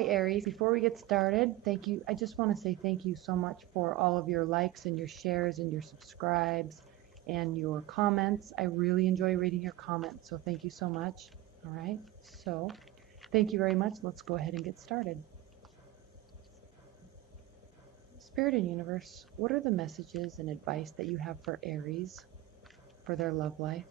Hi Aries, before we get started, thank you. I just want to say thank you so much for all of your likes and your shares and your subscribes and your comments. I really enjoy reading your comments, so thank you so much. All right, so thank you very much. Let's go ahead and get started. Spirit and Universe, what are the messages and advice that you have for Aries for their love life?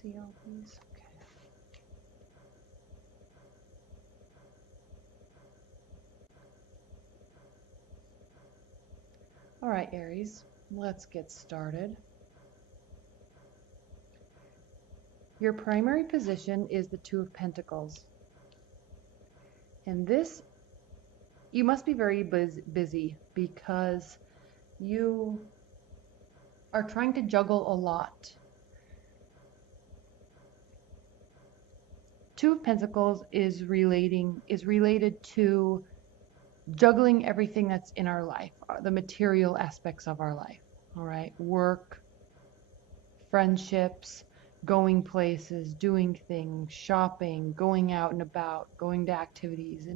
See all these? Okay. All right, Aries, let's get started. Your primary position is the Two of Pentacles. And this, you must be very busy because you are trying to juggle a lot. Two of Pentacles is related to juggling everything that's in our life, the material aspects of our life. All right, work, friendships, going places, doing things, shopping, going out and about, going to activities,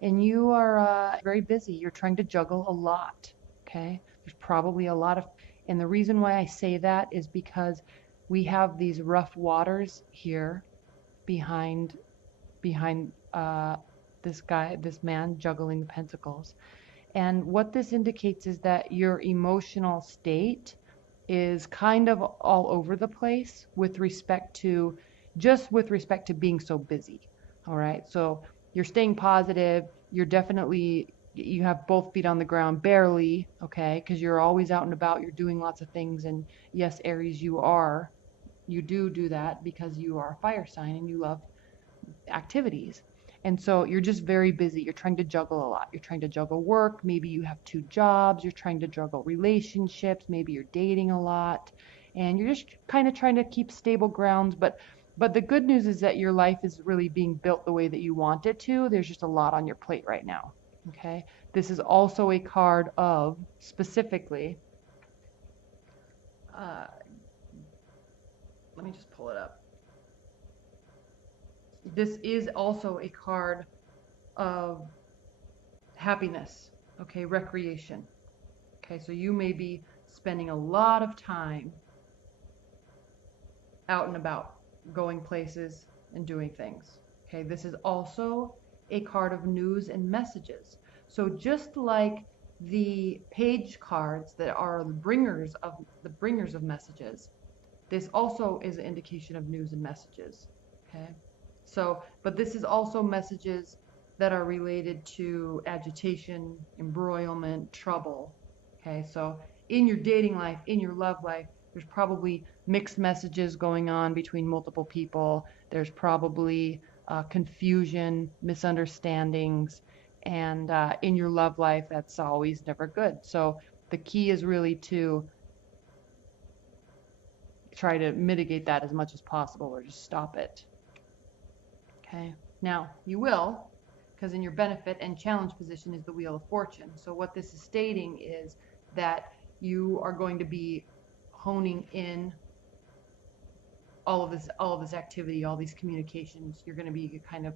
and you are very busy. You're trying to juggle a lot. Okay, there's probably a lot of, and the reason why I say that is because we have these rough waters here behind this man juggling the pentacles. And what this indicates is that your emotional state is kind of all over the place with respect to being so busy. All right, so you're staying positive, you have both feet on the ground barely, okay, because you're always out and about, you're doing lots of things. And yes, Aries, you do that because you are a fire sign and you love activities. And so you're just very busy. You're trying to juggle a lot. You're trying to juggle work. Maybe you have 2 jobs. You're trying to juggle relationships. Maybe you're dating a lot. And you're just kind of trying to keep stable grounds. But the good news is that your life is really being built the way that you want it to. There's just a lot on your plate right now. Okay. This is also a card of, specifically, let me just pull it up. This is also a card of happiness, okay, recreation. Okay, so you may be spending a lot of time out and about, going places and doing things. Okay, this is also a card of news and messages. So just like the page cards that are the bringers of messages, this also is an indication of news and messages. Okay, so, but this is also messages that are related to agitation, embroilment, trouble. Okay, so in your dating life, in your love life, there's probably mixed messages going on between multiple people. There's probably confusion, misunderstandings, and in your love life, that's always never good. So the key is really to try to mitigate that as much as possible, or just stop it. Okay, now you will, because in your benefit and challenge position is the Wheel of Fortune. So what this is stating is that you are going to be honing in all of this activity, all these communications. You're going to be kind of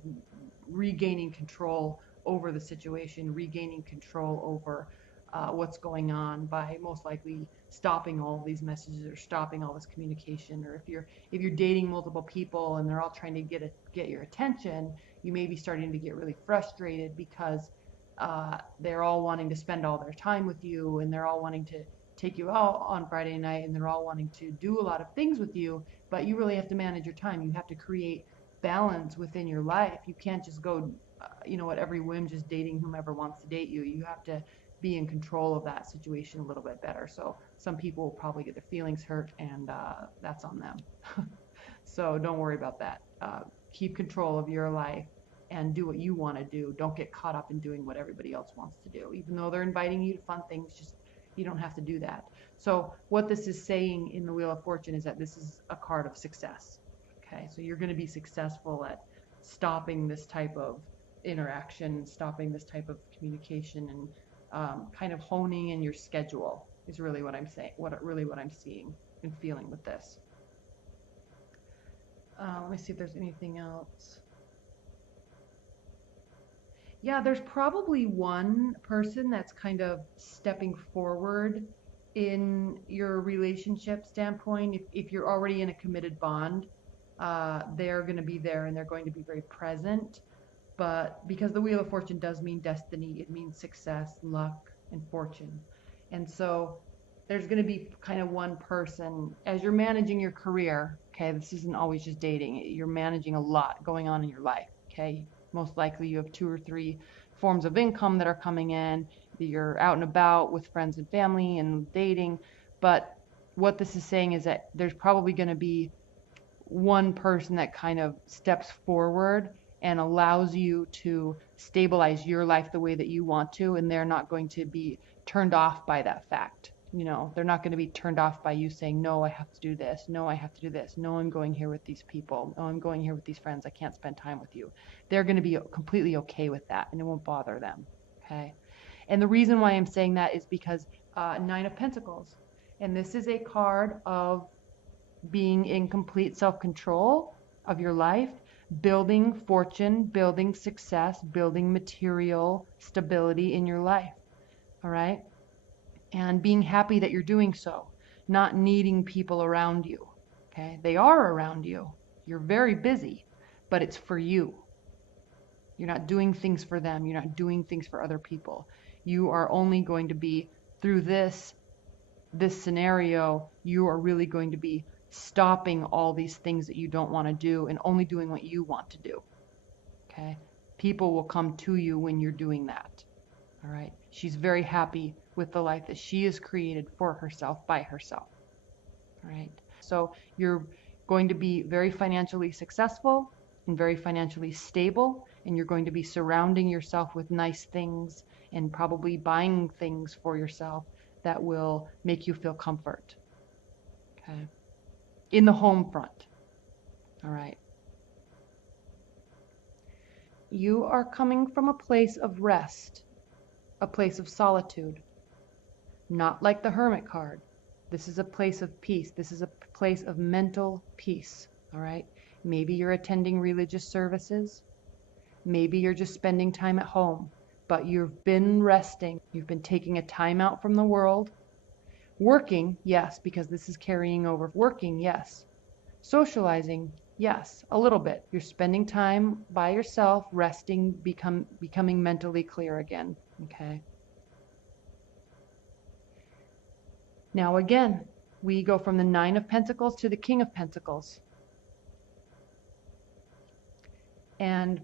regaining control over the situation, regaining control over what's going on by most likely stopping all of these messages or stopping all this communication. Or if you're dating multiple people and they're all trying to get your attention, you may be starting to get really frustrated because they're all wanting to spend all their time with you, and they're all wanting to take you out on Friday night, and they're all wanting to do a lot of things with you, but you really have to manage your time. You have to create balance within your life. You can't just go, at every whim, just dating whomever wants to date you. You have to be in control of that situation a little bit better. So some people will probably get their feelings hurt, and that's on them. So don't worry about that. Keep control of your life and do what you want to do. Don't get caught up in doing what everybody else wants to do. Even though they're inviting you to fun things, just you don't have to do that. So what this is saying in the Wheel of Fortune is that this is a card of success. Okay, so you're going to be successful at stopping this type of interaction, stopping this type of communication, and kind of honing in your schedule is really what I'm saying, what I'm seeing and feeling with this. Let me see if there's anything else. Yeah, there's probably one person that's kind of stepping forward in your relationship standpoint. If you're already in a committed bond, they're going to be there and they're going to be very present. But because the Wheel of Fortune does mean destiny, it means success, luck, and fortune. And so there's going to be kind of one person as you're managing your career. Okay, this isn't always just dating. You're managing a lot going on in your life. Okay, most likely you have 2 or 3 forms of income that are coming in. You're out and about with friends and family and dating. But what this is saying is that there's probably going to be one person that kind of steps forward and allows you to stabilize your life the way that you want to, and they're not going to be turned off by that fact. You know, they're not going to be turned off by you saying, no, I have to do this. No, I have to do this. No, I'm going here with these people. No, I'm going here with these friends. I can't spend time with you. They're going to be completely okay with that, and it won't bother them. Okay. And the reason why I'm saying that is because 9 of Pentacles, and this is a card of being in complete self-control of your life, building fortune, building success, building material stability in your life. All right. And being happy that you're doing so, not needing people around you. Okay. They are around you. You're very busy, but it's for you. You're not doing things for them. You're not doing things for other people. You are only going to be through this scenario, you are really going to be stopping all these things that you don't want to do and only doing what you want to do. Okay? People will come to you when you're doing that. All right? She's very happy with the life that she has created for herself by herself. All right? So you're going to be very financially successful and very financially stable, and you're going to be surrounding yourself with nice things and probably buying things for yourself that will make you feel comfort. Okay? In the home front. All right. You are coming from a place of rest, a place of solitude, not like the Hermit card. This is a place of peace. This is a place of mental peace. All right. Maybe you're attending religious services. Maybe you're just spending time at home, but you've been resting. You've been taking a time out from the world. Working, yes, because this is carrying over. Working, yes. Socializing, yes, a little bit. You're spending time by yourself, resting, becoming mentally clear again. Okay. Now again, we go from the 9 of Pentacles to the King of Pentacles. And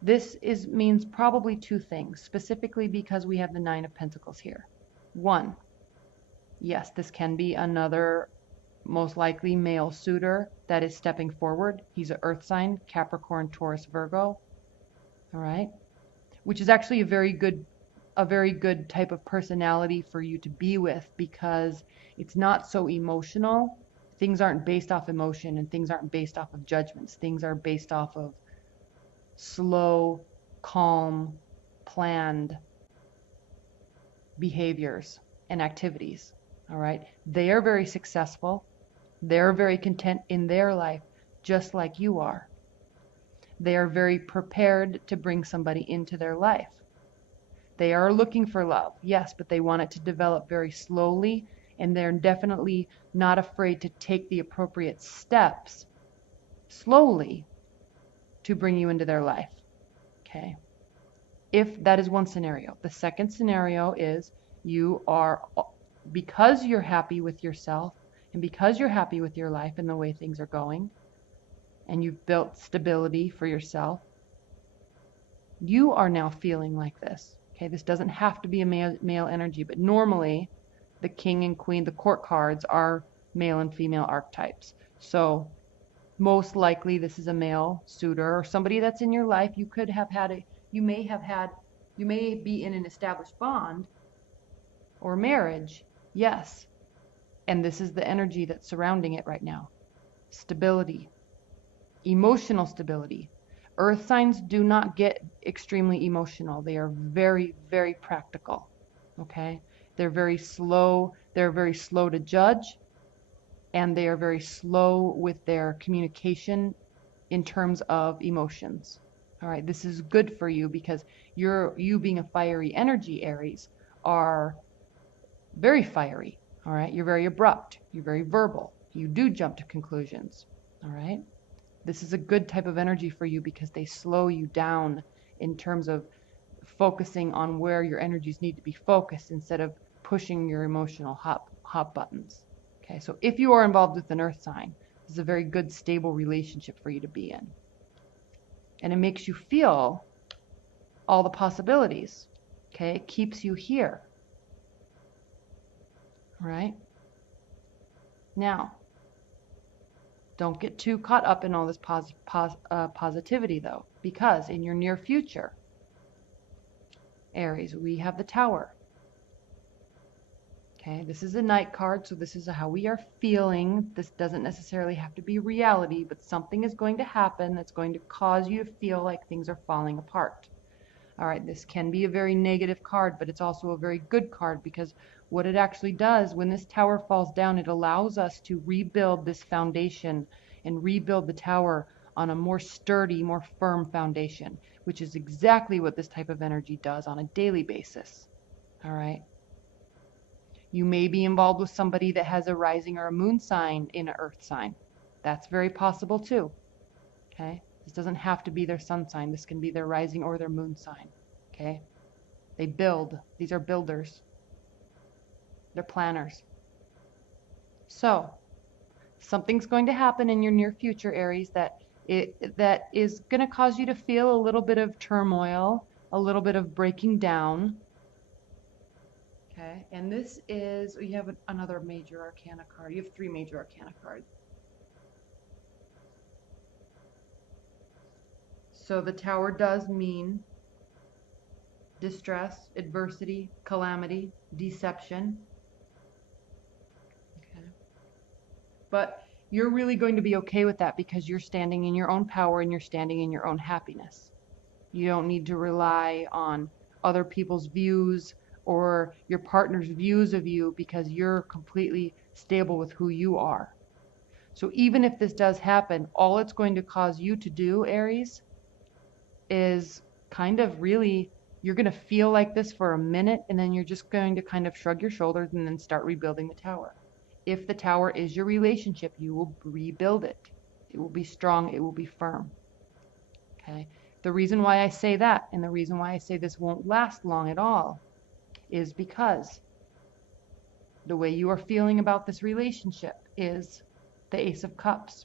this means probably 2 things, specifically because we have the 9 of Pentacles here. 1, yes, this can be another most likely male suitor that is stepping forward. He's an earth sign, Capricorn, Taurus, Virgo. All right. Which is actually a very good type of personality for you to be with, because it's not so emotional. Things aren't based off emotion, and things aren't based off of judgments. Things are based off of slow, calm, planned behaviors and activities. All right. They are very successful. They're very content in their life, just like you are. They are very prepared to bring somebody into their life. They are looking for love, yes, but they want it to develop very slowly, and they're definitely not afraid to take the appropriate steps slowly to bring you into their life. Okay. If that is one scenario. The second scenario is you are, because you're happy with yourself and because you're happy with your life and the way things are going, and you've built stability for yourself, you are now feeling like this. Okay, this doesn't have to be a male energy, but normally the King and Queen, the court cards, are male and female archetypes. So Most likely this is a male suitor or somebody that's in your life. You could have had you may be in an established bond or marriage. Yes. And this is the energy that's surrounding it right now. Stability, emotional stability. Earth signs do not get extremely emotional. They are very, very practical. Okay? They're very slow. They're very slow to judge, and they are very slow with their communication in terms of emotions. All right, this is good for you because you being a fiery energy, Aries, are very fiery. All right, you're very abrupt. You're very verbal. You do jump to conclusions. All right, this is a good type of energy for you because they slow you down in terms of focusing on where your energies need to be focused instead of pushing your emotional hot buttons. Okay, so if you are involved with an earth sign, this is a very good, stable relationship for you to be in. And it makes you feel all the possibilities. Okay, it keeps you here. All right? Now, don't get too caught up in all this positivity, though, because in your near future, Aries, we have the Tower. Okay, this is a night card, so this is how we are feeling. This doesn't necessarily have to be reality, but something is going to happen that's going to cause you to feel like things are falling apart. All right, this can be a very negative card, but it's also a very good card because what it actually does, when this tower falls down, it allows us to rebuild this foundation and rebuild the tower on a more sturdy, more firm foundation, which is exactly what this type of energy does on a daily basis. All right. You may be involved with somebody that has a rising or a moon sign in an earth sign. That's very possible too. Okay? This doesn't have to be their sun sign. This can be their rising or their moon sign. Okay? They build. These are builders. They're planners. So, something's going to happen in your near future, Aries, that is going to cause you to feel a little bit of turmoil, a little bit of breaking down. Okay, and this is, you have another major arcana card. You have 3 major arcana cards. So the Tower does mean distress, adversity, calamity, deception. Okay. But you're really going to be okay with that because you're standing in your own power and you're standing in your own happiness. You don't need to rely on other people's views or your partner's views of you because you're completely stable with who you are. So even if this does happen, all it's going to cause you to do, Aries, is kind of really, you're going to feel like this for a minute and then you're just going to kind of shrug your shoulders and then start rebuilding the tower. If the tower is your relationship, you will rebuild it. It will be strong. It will be firm. Okay. The reason why I say that and the reason why I say this won't last long at all is because the way you are feeling about this relationship is the Ace of Cups.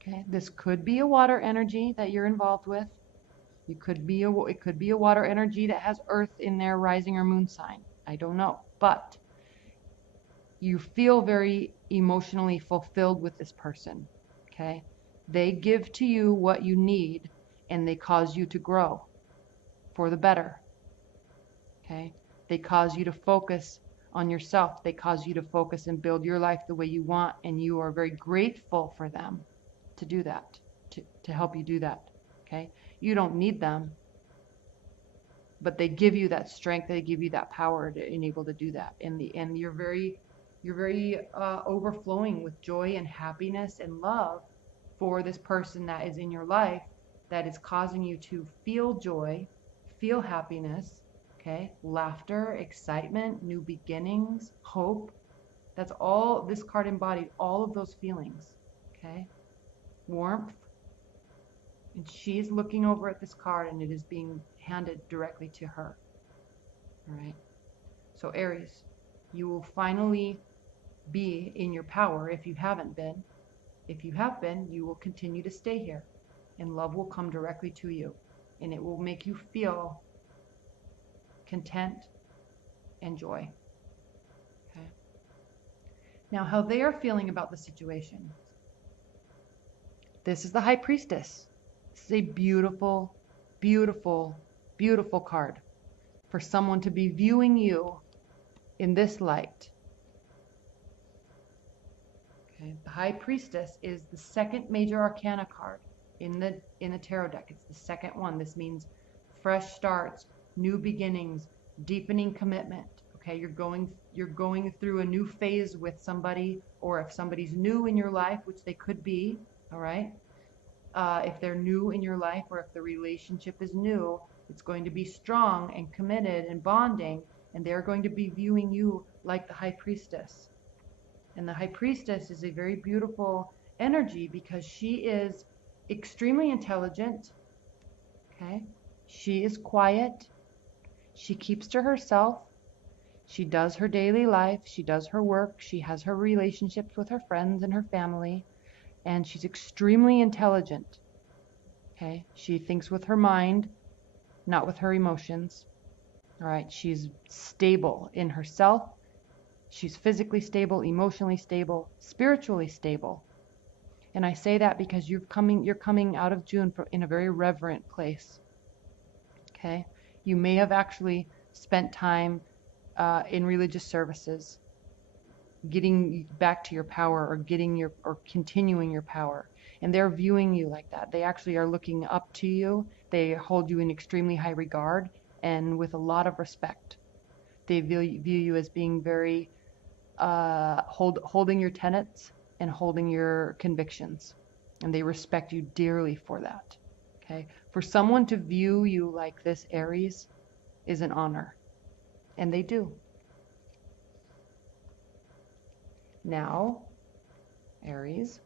Okay, this could be a water energy that you're involved with. It could be a water energy that has Earth in their rising or moon sign. I don't know, but you feel very emotionally fulfilled with this person. Okay, they give to you what you need, and they cause you to grow for the better. Okay, they cause you to focus on yourself. They cause you to focus and build your life the way you want, and you are very grateful for them to do that, to help you do that. Okay, you don't need them, but they give you that strength. They give you that power to enable to do that. And you're very overflowing with joy and happiness and love for this person that is in your life, that is causing you to feel joy, feel happiness. Okay, laughter, excitement, new beginnings, hope. That's all this card embodied, all of those feelings. Okay, warmth. And she's looking over at this card and it is being handed directly to her. All right. So Aries, you will finally be in your power if you haven't been. If you have been, you will continue to stay here and love will come directly to you and it will make you feel content and joy. Okay. Now, how they are feeling about the situation. This is the High Priestess. This is a beautiful, beautiful, beautiful card for someone to be viewing you in this light. Okay. The High Priestess is the second major arcana card in the tarot deck. It's the second one. This means fresh starts, new beginnings, deepening commitment. Okay, you're going through a new phase with somebody, or if somebody's new in your life, which they could be, all right? If they're new in your life, or if the relationship is new, it's going to be strong and committed and bonding, and they're going to be viewing you like the High Priestess. And the High Priestess is a very beautiful energy because she is extremely intelligent. Okay, she is quiet. She keeps to herself. She does her daily life. She does her work. She has her relationships with her friends and her family. And she's extremely intelligent. Okay, she thinks with her mind, not with her emotions. All right, she's stable in herself. She's physically stable, emotionally stable, spiritually stable. And I say that because you're coming out of June in a very reverent place. Okay, you may have actually spent time in religious services, getting back to your power, or continuing your power. And they're viewing you like that. They actually are looking up to you. They hold you in extremely high regard and with a lot of respect. They view you as being very holding your tenets and holding your convictions, and they respect you dearly for that. Okay, for someone to view you like this, Aries, is an honor, and they do. Now, Aries,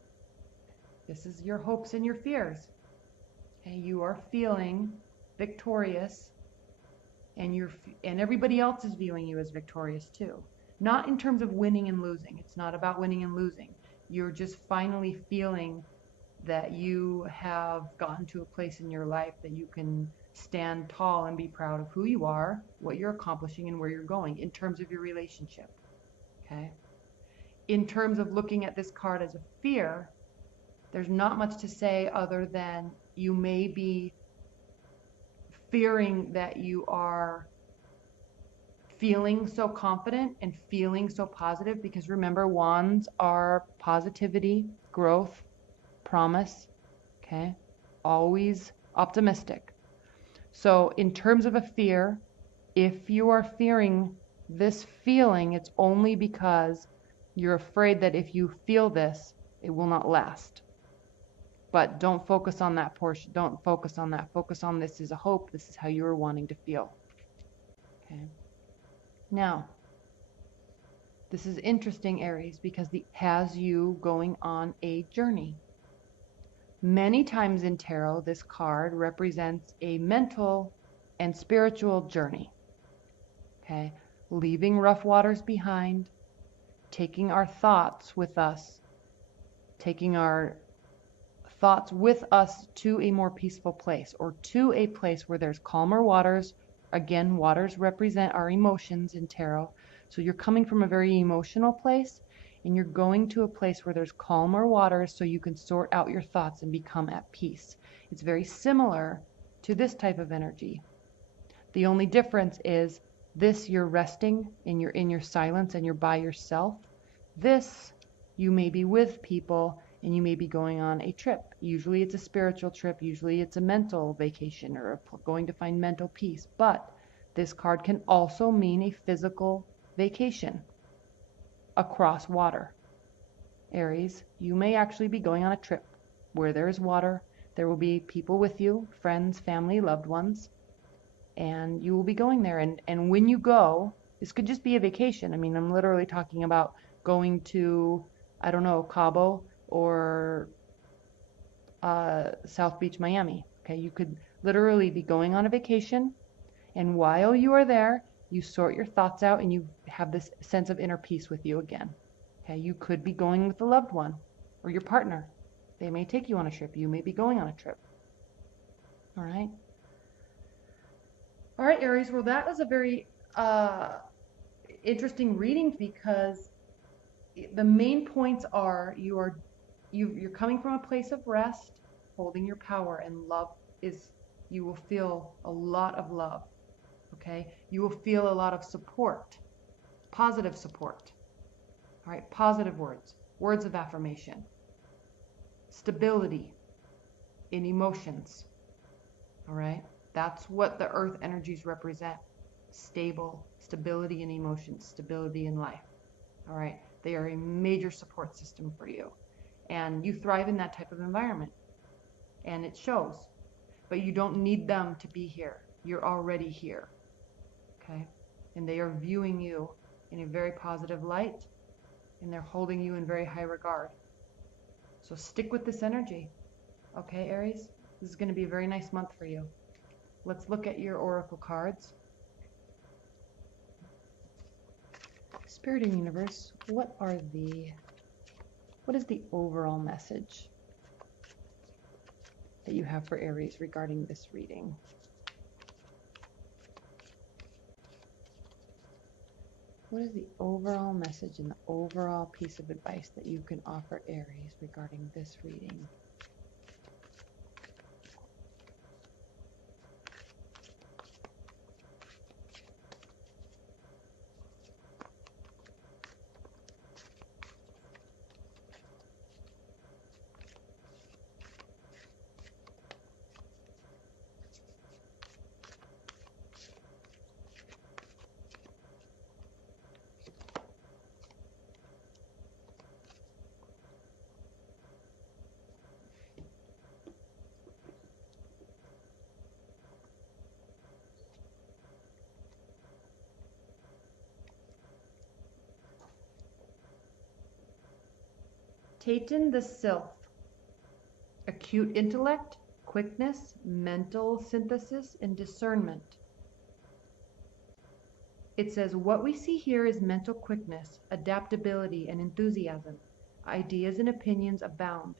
this is your hopes and your fears. Okay, you are feeling victorious, and everybody else is viewing you as victorious too. Not in terms of winning and losing. It's not about winning and losing. You're just finally feeling that you have gotten to a place in your life that you can stand tall and be proud of who you are, what you're accomplishing, and where you're going in terms of your relationship. Okay? In terms of looking at this card as a fear, there's not much to say other than you may be fearing that you are feeling so confident and feeling so positive, because remember, wands are positivity, growth, promise, okay? Always optimistic. So in terms of a fear, if you are fearing this feeling, it's only because you're afraid that if you feel this, it will not last. But don't focus on that portion. Don't focus on that. Focus on this is a hope. This is how you are wanting to feel. Okay. Now, this is interesting, Aries, because it has you going on a journey. Many times in tarot, this card represents a mental and spiritual journey. Okay, leaving rough waters behind, taking our thoughts with us, taking our thoughts with us to a more peaceful place, or to a place where there's calmer waters. Again, waters represent our emotions in tarot. So you're coming from a very emotional place, and you're going to a place where there's calmer waters so you can sort out your thoughts and become at peace. It's very similar to this type of energy. The only difference is this, you're resting and you're in your silence and you're by yourself. This, you may be with people and you may be going on a trip. Usually it's a spiritual trip. Usually it's a mental vacation or going to find mental peace. But this card can also mean a physical vacation across water. Aries, you may actually be going on a trip where there is water. There will be people with you, friends, family, loved ones, and you will be going there. And when you go, this could just be a vacation. I mean, I'm literally talking about going to, I don't know, Cabo or South Beach, Miami. Okay, you could literally be going on a vacation, and while you are there, you sort your thoughts out and you have this sense of inner peace with you again. Okay, you could be going with a loved one or your partner. They may take you on a trip. You may be going on a trip. All right. All right, Aries. Well, that was a very interesting reading, because the main points are you you're coming from a place of rest, holding your power, and love is, you will feel a lot of love, okay? You will feel a lot of support, positive support, all right? Positive words, words of affirmation, stability in emotions, all right? That's what the earth energies represent. Stability in emotions, stability in life, all right? They are a major support system for you. And you thrive in that type of environment. And it shows. But you don't need them to be here. You're already here. Okay? And they are viewing you in a very positive light. And they're holding you in very high regard. So stick with this energy. Okay, Aries? This is going to be a very nice month for you. Let's look at your oracle cards. Spirit and Universe, what is the overall message that you have for Aries regarding this reading? What is the overall message and the overall piece of advice that you can offer Aries regarding this reading? Taten the Sylph, acute intellect, quickness, mental synthesis, and discernment. It says, what we see here is mental quickness, adaptability, and enthusiasm. Ideas and opinions abound.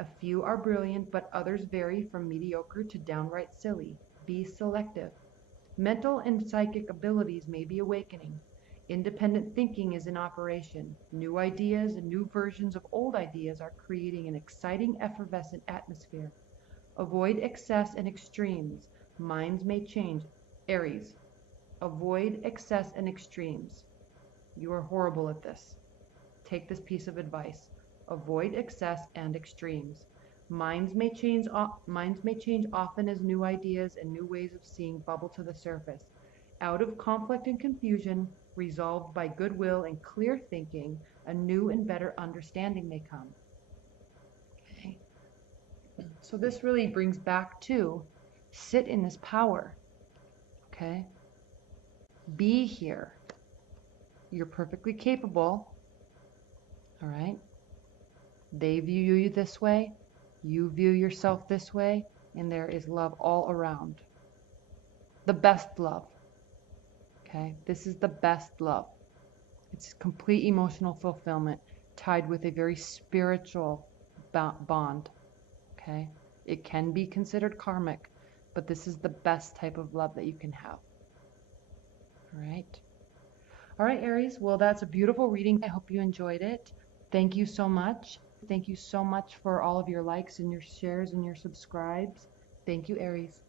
A few are brilliant, but others vary from mediocre to downright silly. Be selective. Mental and psychic abilities may be awakening. Independent thinking is in operation. New ideas and new versions of old ideas are creating an exciting, effervescent atmosphere. Avoid excess and extremes. Minds may change. Aries, avoid excess and extremes. You are horrible at this. Take this piece of advice. Avoid excess and extremes. Minds may change often as new ideas and new ways of seeing bubble to the surface. Out of conflict and confusion, resolved by goodwill and clear thinking, a new and better understanding may come. Okay. So this really brings back to sit in this power. Okay. Be here. You're perfectly capable. All right. They view you this way. You view yourself this way. And there is love all around. The best love. Okay, this is the best love. It's complete emotional fulfillment tied with a very spiritual bond. Okay, it can be considered karmic, but this is the best type of love that you can have. All right. All right, Aries. Well, that's a beautiful reading. I hope you enjoyed it. Thank you so much. Thank you so much for all of your likes and your shares and your subscribes. Thank you, Aries.